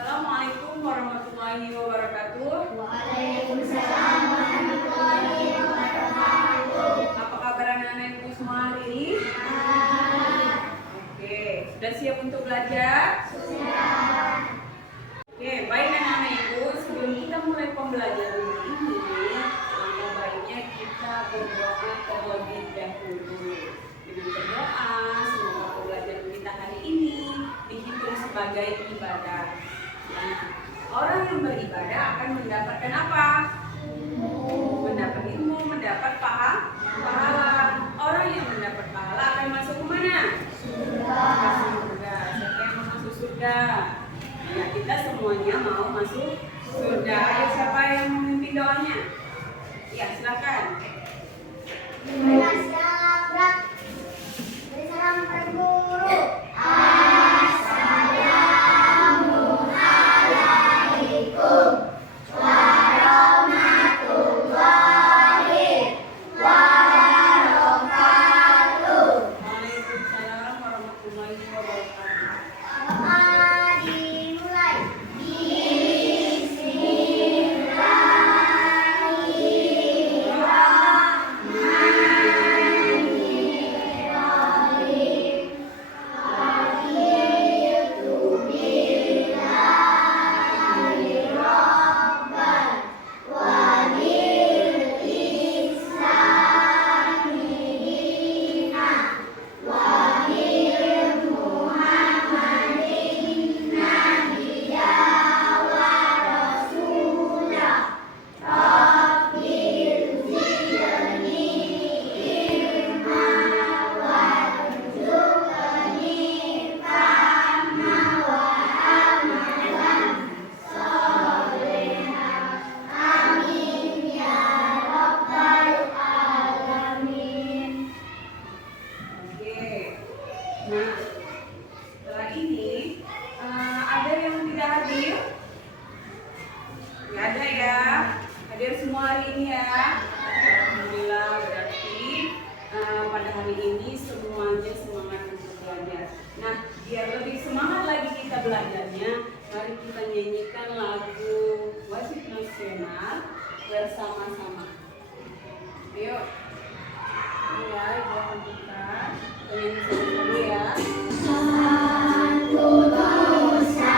Assalamualaikum warahmatullahi wabarakatuh. Waalaikumsalam warahmatullahi wabarakatuh. Apa kabar anak-anak ibu semua hari ini? Oke, sudah siap untuk belajar? Sudah. Oke, baik anak-anak ibu, sebelum kita mulai pembelajaran ini, langkah baiknya kita berdoa terlebih dahulu. Dengan berdoa, semoga pembelajaran kita hari ini dihitung sebagai ibadah. Nah, orang yang beribadah akan mendapatkan apa? Mendapat ilmu, mendapat pahala. Orang yang mendapat pahala akan masuk ke mana? Ke surga. Siapa yang mau masuk surga? Ya, kita semuanya mau masuk surga. Ayo, siapa yang memimpin doanya? Ya, silakan. Beri salam pada guru. Waalaikumsalam warahmatullahi wabarakatuh. Dimulai. Oke. Nah, setelah ini ada yang tidak hadir? Nggak ada ya. Hadir semua hari ini ya. Alhamdulillah, berarti pada hari ini semuanya semangat untuk belajar. Nah, biar lebih semangat lagi kita belajarnya, mari kita nyanyikan lagu wajib nasional bersama-sama. Ayo. Ya, ibu lanjutkan. Nyanyi sama-sama ya. Satu dosa,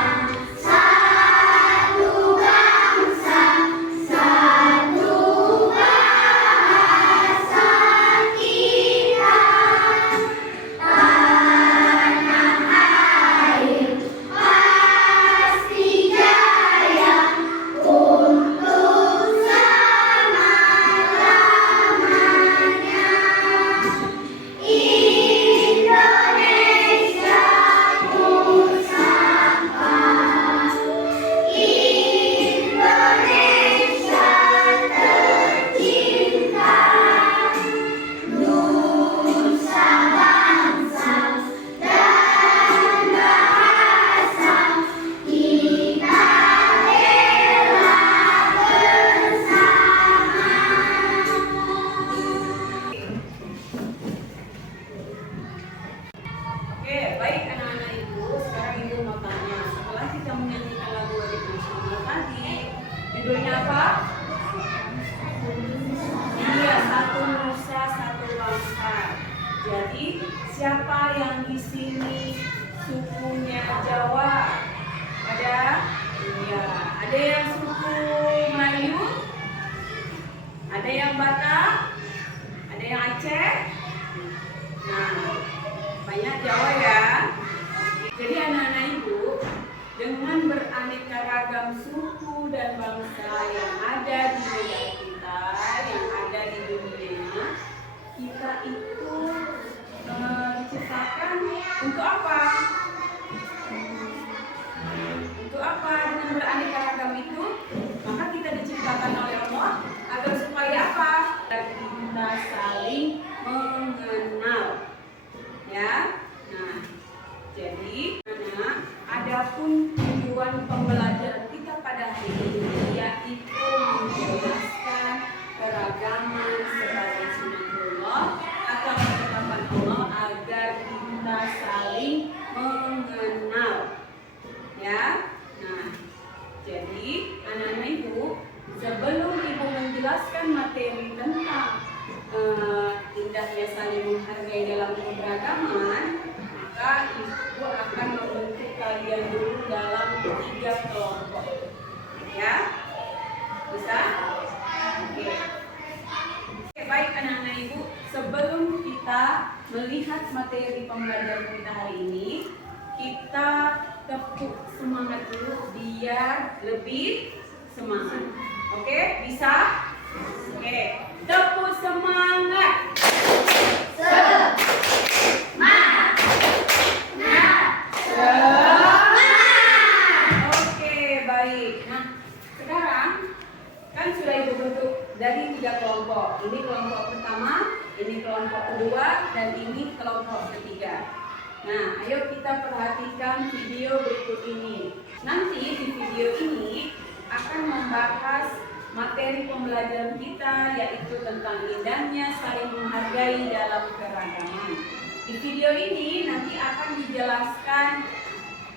satu bangsa, satu bahasa kita. Tanah air pasti jaya untuk selama-lamanya. Indonesia Pusaka, Indonesia tercinta, nusa bangsa dan bahasa kita bela bersama. Oke, baik anak-anak ibu. Sekarang ibu mau tanya. Setelah kita menyanyikan lagu wajib nasional tadi, judulnya apa? Iya, satu nusa, satu bangsa. Jadi, siapa yang di sini sukunya Jawa? Ada? Iya. Ada yang suku Melayu? Ada yang Batak? Ada yang Aceh? Nah, banyak Jawa ya. Jadi anak-anak ibu, dengan beraneka ragam suku dan bangsa yang ada di negara kita, yang ada di dunia, kita itu diciptakan untuk apa? Untuk apa dengan beraneka ragam itu? Maka kita diciptakan oleh Allah agar supaya apa? Agar kita saling mengenal. Ya, nah, jadi adapun tujuan pembelajaran kita pada hari ini yaitu menjelaskan keragaman sebagai sunatullah atau ketetapan Allah agar kita saling mengenal. Ya, nah menjelaskan materi tentang indahnya saling menghargai dalam keberagaman, maka ibu akan membentuk kalian dulu dalam 3 kelompok. Ya? Bisa? Oke. Baik anak-anak ibu, sebelum kita melihat materi pembelajaran kita hari ini, kita tepuk semangat dulu biar lebih semangat. Oke, bisa? Oke, tepuk semangat. Oke, baik. Nah, sekarang kan sudah ibu bentuk dari 3 kelompok. Ini kelompok pertama, ini kelompok kedua, dan ini kelompok ketiga. Nah, ayo kita perhatikan video berikut ini. Nanti di video ini akan membahas materi pembelajaran kita, yaitu tentang indahnya saling menghargai dalam keragaman. Di video ini nanti akan dijelaskan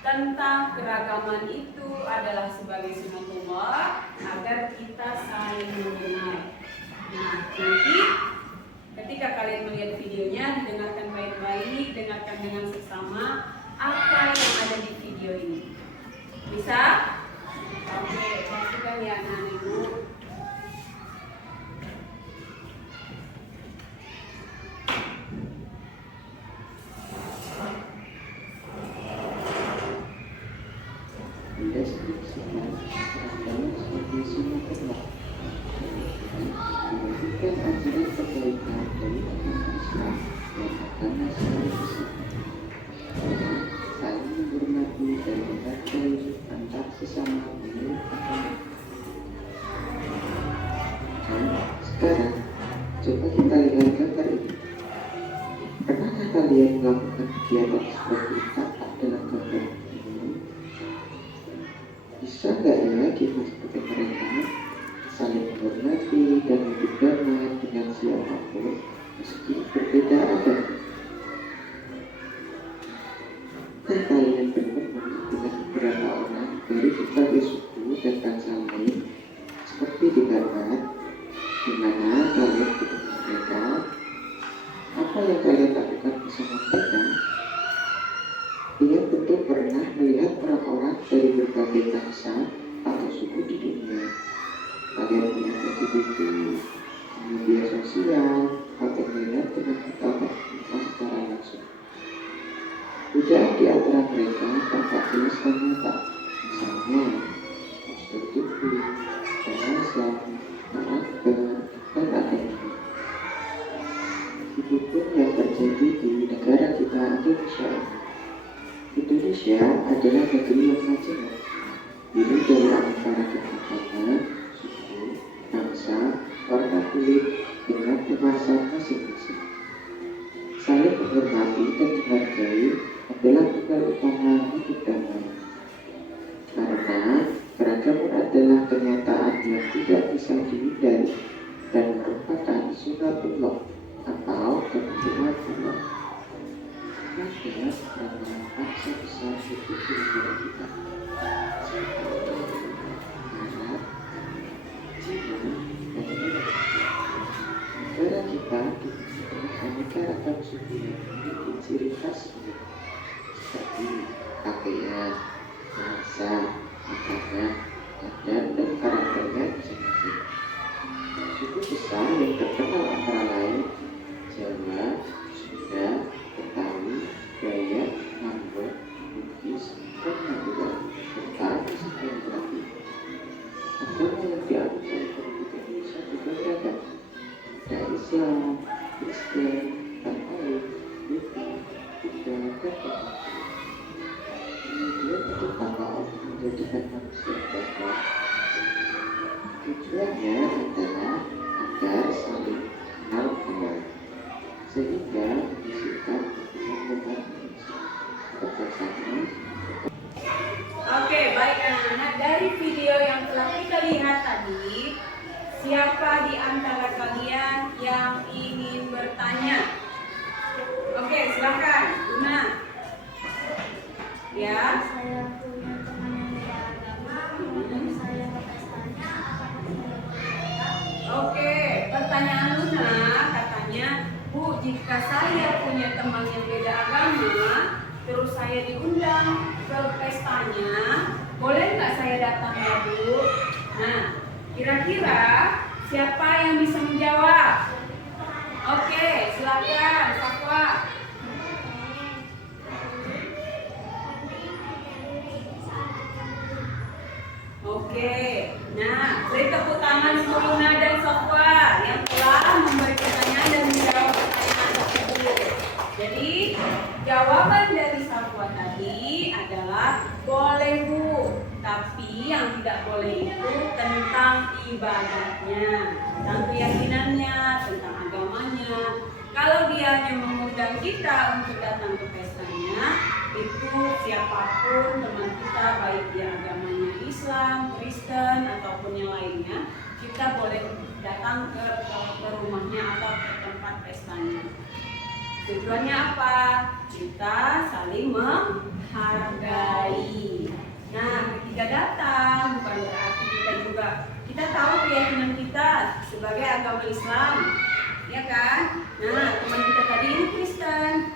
tentang keragaman itu adalah sebagai sunatullah agar kita saling mengenal. Nah, nanti ketika kalian melihat videonya, didengarkan baik-baik, dengarkan dengan seksama apa yang ada di video ini. Bisa? Oke, pastikan ya anak-anak ibu. Deskripsikan keragaman sebagai sunatullah. Membagikan ajaran kebaikan dari agama Islam dan agama Sayyidina. Saling menghormati dan menghargai antar sesama menurut agama. Nah, sekarang coba kita lihat gambar ini. Pernahkah kalian melakukan kegiatan seperti apa dalam gambar ini? Bisa nggak ya kita seperti mereka saling menghormati dan hidup damai dengan siapapun meski berbeda agama? Dan kalian bertemu dengan beberapa orang dari berbagai suku dan bangsa lain seperti di gambar, di mana kalian bertemu mereka. Apa yang kalian lakukan bersama mereka? Ia tentu pernah melihat orang-orang dari berbagai bangsa atau suku di dunia. Kalian melihat LGBT, media sosial, atau melihat dengan tatap muka secara langsung. Tidak di antara mereka tampak jelas dan nyata, misalnya postur tubuh, bahasa, karakter, dan agama. Itu pun yang terjadi di negara kita Indonesia ini. Indonesia adalah negeri yang macam-macam, diri dari aneka agama, suku, bangsa, warna kulit, dengan kemasan masing-masing. Saling menghormati dan menghargai adalah modal utama hidup damai. Karena keragaman adalah kenyataan yang tidak bisa dihindari dan merupakan sunatullah atau ketentuan Allah. Ada beberapa bangsa besar itu di negara kita, Arab, Cina, dan Indonesia. Negara kita dengan aneka ragam suku yang memiliki ciri khas seperti pakaian, bahasa, makanan, adat, dan karakternya masing-masing. Suku besar yang terkenal antara lain Jawa, Sunda, Betawi, Dayak, Ambon, Bugis, dan Madura, serta Nusantara berarti. Agama yang dianut oleh penduduk Indonesia juga beragam. Ada Islam, Kristen, Katolik, Buddha, dan Katolik. Kemudian untuk Allah menjadikan manusia berdaulat. Tujuannya adalah agar saling kenal kenal, sehingga menghasilkan hubungan dengan manusia kerjasama. Oke, baik anak-anak, dari video yang telah kita lihat tadi, siapa di antara kalian yang ingin bertanya? Oke, silakan, Luna. Ya. Saya punya teman yang beragama, kemudian saya ke pestanya, apakah saya boleh beragama? Oke, teman yang beda agama, terus saya diundang ke pestanya, boleh nggak saya datang ya Bu? Nah, kira-kira siapa yang bisa menjawab? Oke, silakan Safwa. Oke, nah beri tepuk tangan untuk Luna dan Safwa yang telah memberi pertanyaan dan menjawab pertanyaan tersebut. Jadi jawaban dari Safwa tadi adalah boleh Bu, tapi yang tidak boleh itu tentang ibadahnya, tentang keyakinannya, tentang agamanya. Kalau dia hanya mengundang kita untuk datang ke pestanya, itu siapapun teman kita, baik dia agamanya Islam, Kristen ataupun yang lainnya, kita boleh datang ke rumahnya atau ke tempat pestanya. Tujuannya apa? Kita saling menghargai. Nah, ketika datang bukan berarti kita tahu keyakinan kita sebagai agama Islam, ya kan? Nah, teman kita tadi ini Kristen.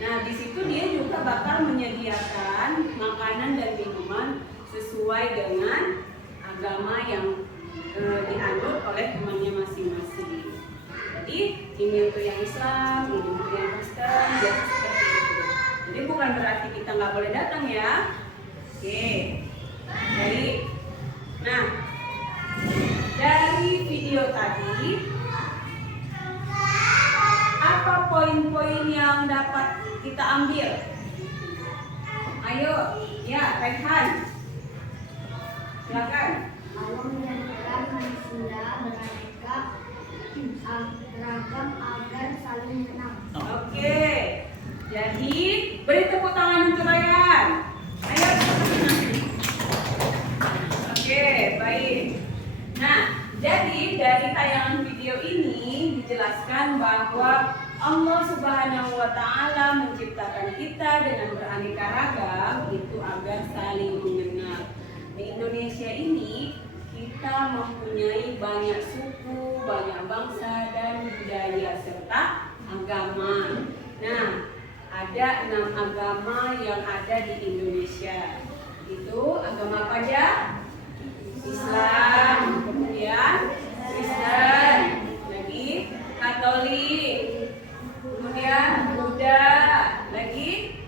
Nah, di situ dia juga bakal menyediakan makanan dan minuman sesuai dengan agama yang dianut oleh temannya masing-masing. Jadi ini untuk yang Islam, ini untuk yang Kristen, biasa seperti itu. Jadi bukan berarti kita nggak boleh datang ya. Oke. Jadi, nah dari video tadi apa poin-poin yang dapat kita ambil? Ayo, ya, Rehan. Silakan. Allah menjadikan manusia beraneka beragam agar saling mengenal. Oke. Jadi, beri tepuk tangan untuk Rehan. Ayo. Oke, baik. Nah, jadi dari tayangan video ini dijelaskan bahwa Allah Subhanahu wa Ta'ala menciptakan kita dengan beraneka ragam itu agar saling mengenal. Di Indonesia ini kita mempunyai banyak suku, banyak bangsa dan budaya serta agama. Nah, ada 6 agama yang ada di Indonesia. Itu agama apa aja? Islam, kemudian Kristen, lagi Katolik, kemudian Buddha, lagi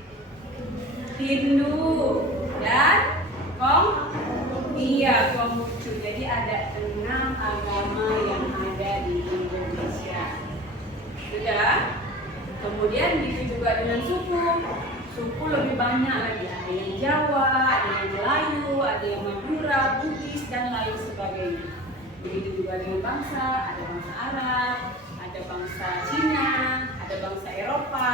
Hindu, dan Konghucu. Jadi ada 6 agama yang ada di Indonesia. Sudah? Kemudian begitu juga dengan suku. Suku lebih banyak lagi, ada yang Jawa, ada yang Melayu, ada yang Madura, Bugis, dan lain sebagainya. Begitu juga dengan bangsa, ada bangsa Arab, ada bangsa Cina, ada bangsa Eropa.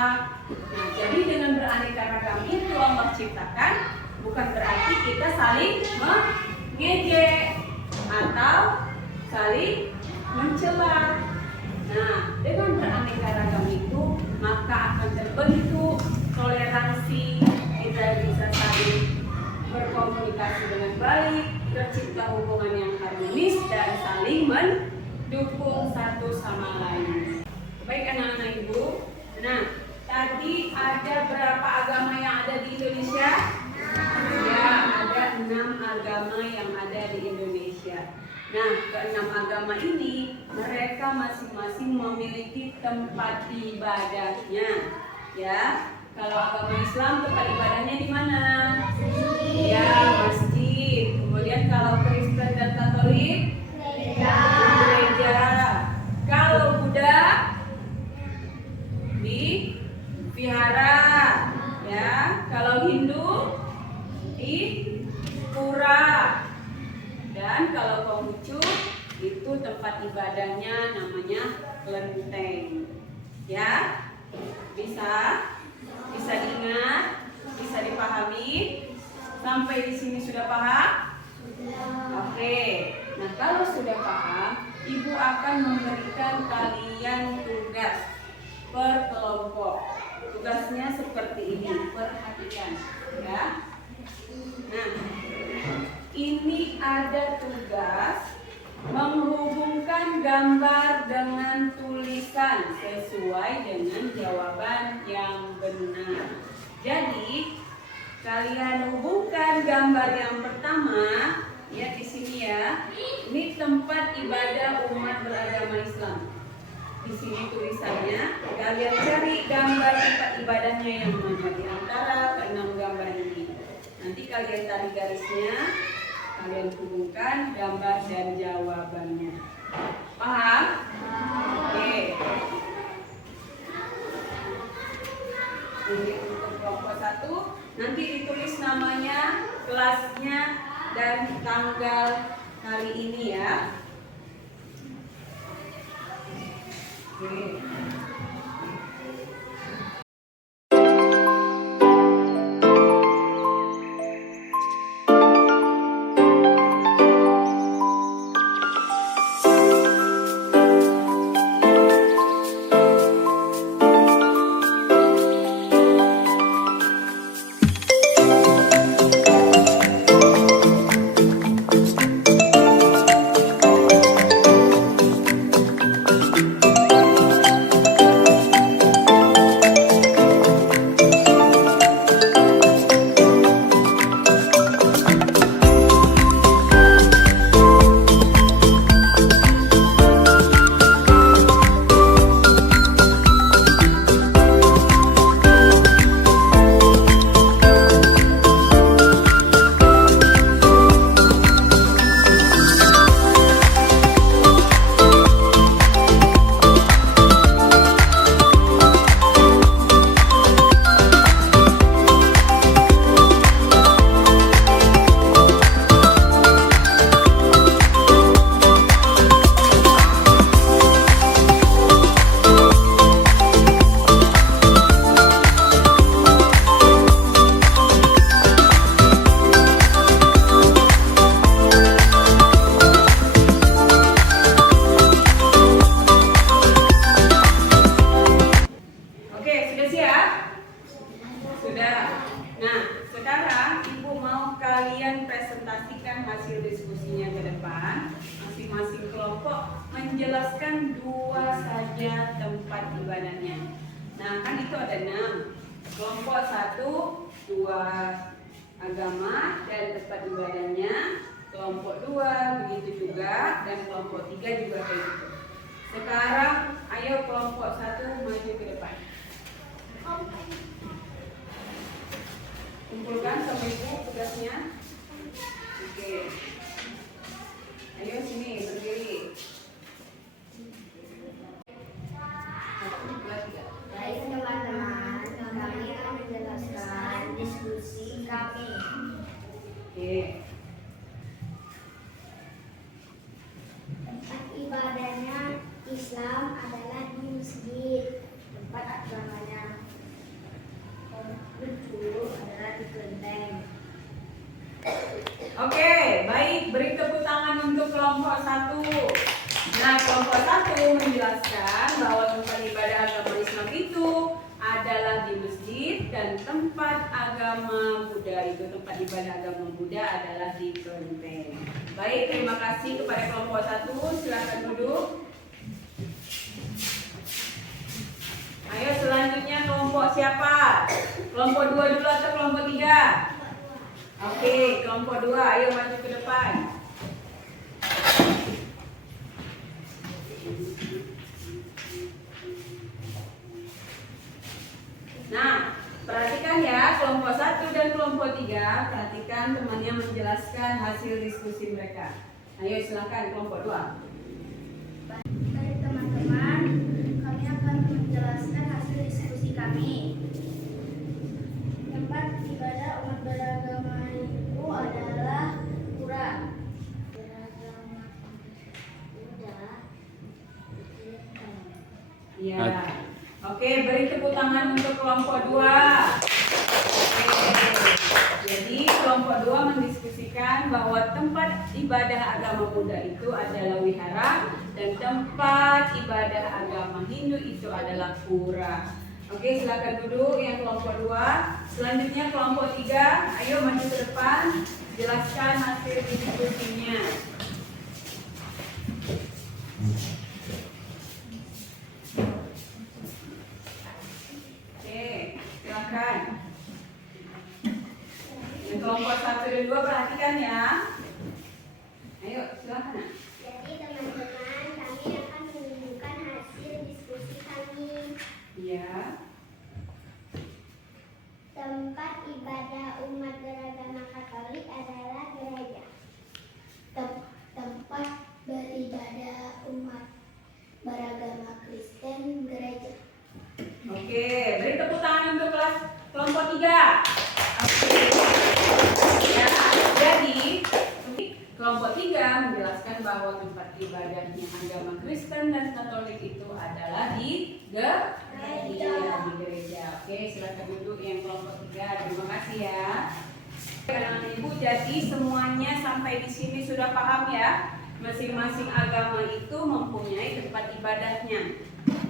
Nah, jadi dengan beraneka ragam itu Allah ciptakan, bukan berarti kita saling mengejek atau saling mencela. Nah, dengan beraneka ragam itu maka akan terbentuk toleransi, kita bisa saling berkomunikasi dengan baik, tercipta hubungan yang harmonis dan saling mendukung satu sama lain. Baik anak-anak Ibu. Nah, tadi ada berapa agama yang ada di Indonesia? Ya, ada 6 agama yang ada di Indonesia. Nah, ke-6 agama ini mereka masing-masing memiliki tempat ibadahnya. Ya, kalau agama Islam tempat ibadahnya di mana? Ya, masjid. Kemudian kalau Kristen dan Katolik, gereja. Kalau Buddha di vihara. Ya, kalau Hindu di pura. Dan kalau Konghucu itu tempat ibadahnya namanya kelenteng. Ya, bisa diingat, bisa dipahami. Sampai di sini sudah paham? Oke. Nah, kalau sudah paham, Ibu akan memberikan kalian tugas per kelompok. Tugasnya seperti ini, perhatikan ya. Nah, ini ada tugas menghubungkan gambar dengan tulisan tulisan sesuai dengan jawaban yang benar. Jadi kalian hubungkan gambar yang pertama, ya di sini ya. Ini tempat ibadah umat beragama Islam. Di sini tulisannya, kalian cari gambar tempat ibadahnya yang mana di antara keenam gambar ini. Nanti kalian tarik garisnya, kalian hubungkan gambar dan jawabannya. Paham? Oke. Ini untuk kelompok 1, nanti ditulis namanya, kelasnya, dan tanggal hari ini ya. Oke. Menjelaskan 2 saja tempat ibadahnya. Nah, kan itu ada 6. Kelompok 1, 2 agama dan tempat ibadahnya. Kelompok 2 begitu juga, dan kelompok 3 juga kayak gitu. Sekarang ayo kelompok 1 maju ke depan. Kumpulkan sama ibu tugasnya. Oke. Ayo sini berdiri. Baik teman-teman, kami akan menjelaskan diskusi kami. Oke. Tempat ibadahnya Islam adalah di masjid. Tempat agamanya Hindu adalah di kelenteng. Oke, baik. Beri tepuk tangan untuk kelompok 1. Nah, kelompok 1 menjelaskan bahwa tempat ibadah agama Islam itu adalah di masjid, dan tempat agama Buddha itu, tempat ibadah agama Buddha adalah di kelenteng. Baik, terima kasih kepada kelompok 1. Silakan duduk. Ayo selanjutnya kelompok siapa? Kelompok 2 dulu atau kelompok 3? Oke, kelompok 2, ayo maju ke depan. Nah, perhatikan ya, kelompok 1 dan kelompok 3, perhatikan temannya menjelaskan hasil diskusi mereka. Ayo silakan kelompok 2. Baik teman-teman, kami akan menjelaskan hasil diskusi kami. Tempat ibadah umat beragama Hindu adalah pura. Beragama Buddha. Ya. Oke, beri tepuk tangan untuk kelompok 2. Oke. Jadi kelompok 2 mendiskusikan bahwa tempat ibadah agama Buddha itu adalah wihara, dan tempat ibadah agama Hindu itu adalah pura. Oke, silakan duduk yang kelompok 2. Selanjutnya kelompok 3, ayo maju ke depan, jelaskan hasil diskusinya. perhatikan ya. Ayo, silakan Nak. Jadi teman-teman, kami akan menunjukkan hasil diskusi kami. Iya. Tempat ibadah umat beragama Katolik adalah gereja. Tempat beribadah umat beragama Kristen gereja. Oke, beri tepuk tangan untuk kelas kelompok 3. Oke. Ya, jadi kelompok 3 menjelaskan bahwa tempat ibadahnya agama Kristen dan Katolik itu adalah di gereja. Oke, silakan duduk yang kelompok 3. Terima kasih ya. Anak-anak Ibu, jadi semuanya sampai di sini sudah paham ya? Masing-masing agama itu mempunyai tempat ibadahnya.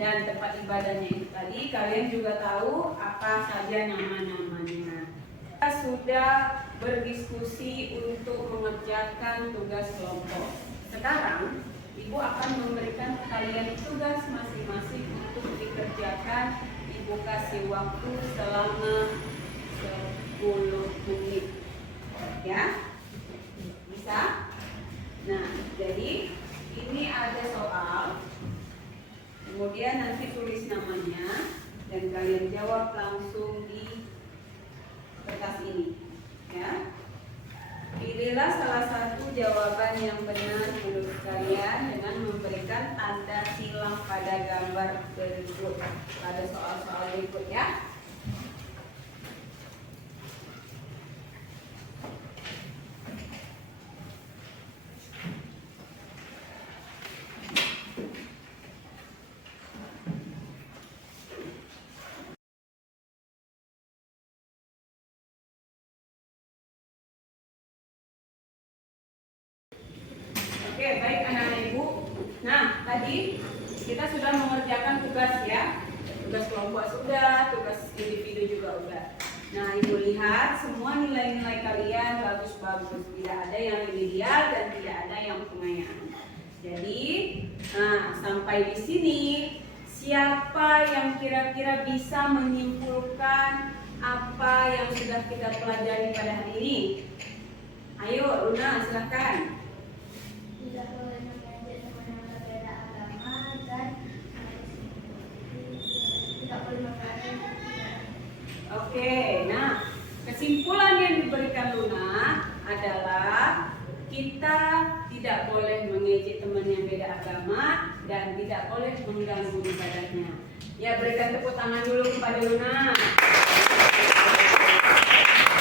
Dan tempat ibadahnya itu tadi kalian juga tahu apa saja nama-namanya. Kita sudah berdiskusi untuk mengerjakan tugas kelompok. Sekarang Ibu akan memberikan kalian tugas masing-masing untuk dikerjakan. Ibu kasih waktu selama 10 menit. Ya? Bisa? Nah, jadi ini ada soal. Kemudian nanti tulis namanya dan kalian jawab langsung di kertas ini. Ya. Pilihlah salah satu jawaban yang benar menurut kalian dengan memberikan tanda silang pada gambar berikut pada soal-soal berikut ya. Oke, baik anak-anak Ibu. Nah, tadi kita sudah mengerjakan tugas ya. Tugas kelompok sudah, tugas individu juga udah. Nah, Ibu lihat semua nilai-nilai kalian bagus-bagus. Tidak ada yang ideal dan tidak ada yang pengayaan. Jadi, nah sampai di sini siapa yang kira-kira bisa menyimpulkan apa yang sudah kita pelajari pada hari ini? Ayo, Luna, silakan. Tidak boleh mengejek teman yang berbeda agama dan tidak boleh mengejek. Oke, nah kesimpulan yang diberikan Luna adalah kita tidak boleh mengejek teman yang beda agama dan tidak boleh mengganggu ibadahnya. Ya, berikan tepuk tangan dulu kepada Luna.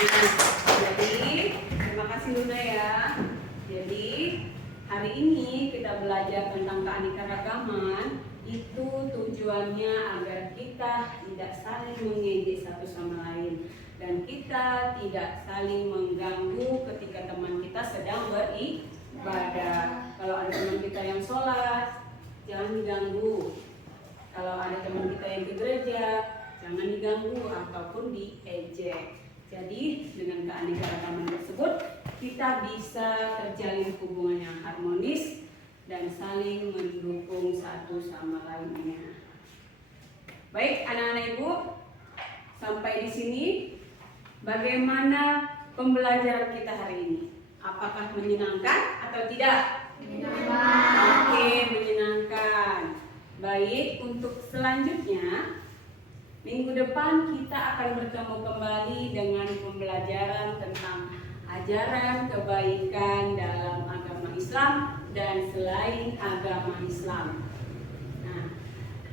Nah, jadi terima kasih Luna ya. Jadi hari ini kita belajar tentang keanekaragaman. Itu tujuannya agar kita tidak saling mengejek satu sama lain dan kita tidak saling mengganggu ketika teman kita sedang beribadah. Kalau ada teman kita yang sholat, jangan diganggu. Kalau ada teman kita yang ke gereja, jangan diganggu ataupun diejek. Jadi dengan keanekaragaman tersebut kita bisa terjalin hubungan yang harmonis dan saling mendukung satu sama lainnya. Baik anak-anak Ibu, sampai di sini bagaimana pembelajaran kita hari ini? Apakah menyenangkan atau tidak? Menyenangkan. Oke, menyenangkan. Baik, untuk selanjutnya minggu depan kita akan bertemu kembali dengan pembelajaran tentang ajaran kebaikan dalam agama Islam dan selain agama Islam. Nah,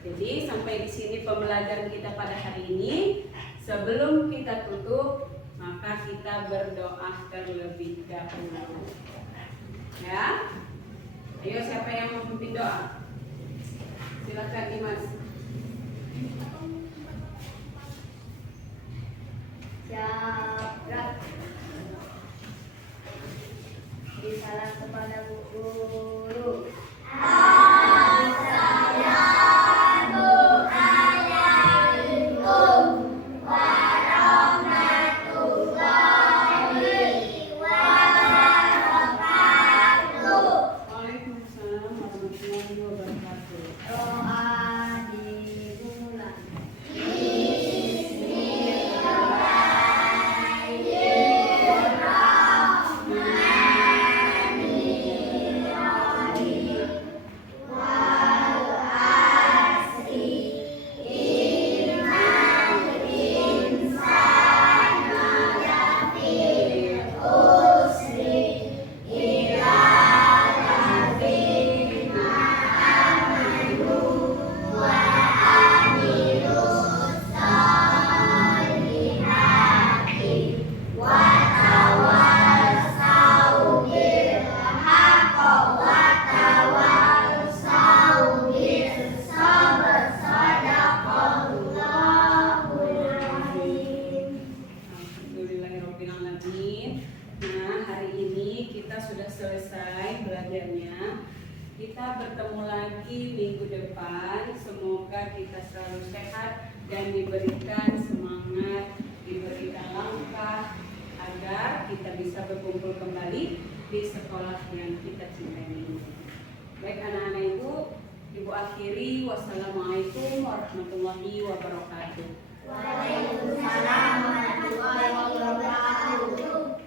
jadi sampai di sini pembelajaran kita pada hari ini. Sebelum kita tutup, maka kita berdoa terlebih dahulu. Ya, ayo siapa yang mau memimpin doa? Silakan Dimas. Siap. Disalam kepada Bu Guru. Assalamualaikum warahmatullahi wabarakatuh. Waalaikumsalam warahmatullahi wabarakatuh. Doa dimulai. selesai belajarnya. Kita bertemu lagi minggu depan. Semoga kita selalu sehat dan diberikan semangat, diberikan langkah agar kita bisa berkumpul kembali di sekolah yang kita cintai ini. Baik anak-anak ibu akhiri. Wassalamualaikum warahmatullahi wabarakatuh. Waalaikumsalam warahmatullahi wabarakatuh.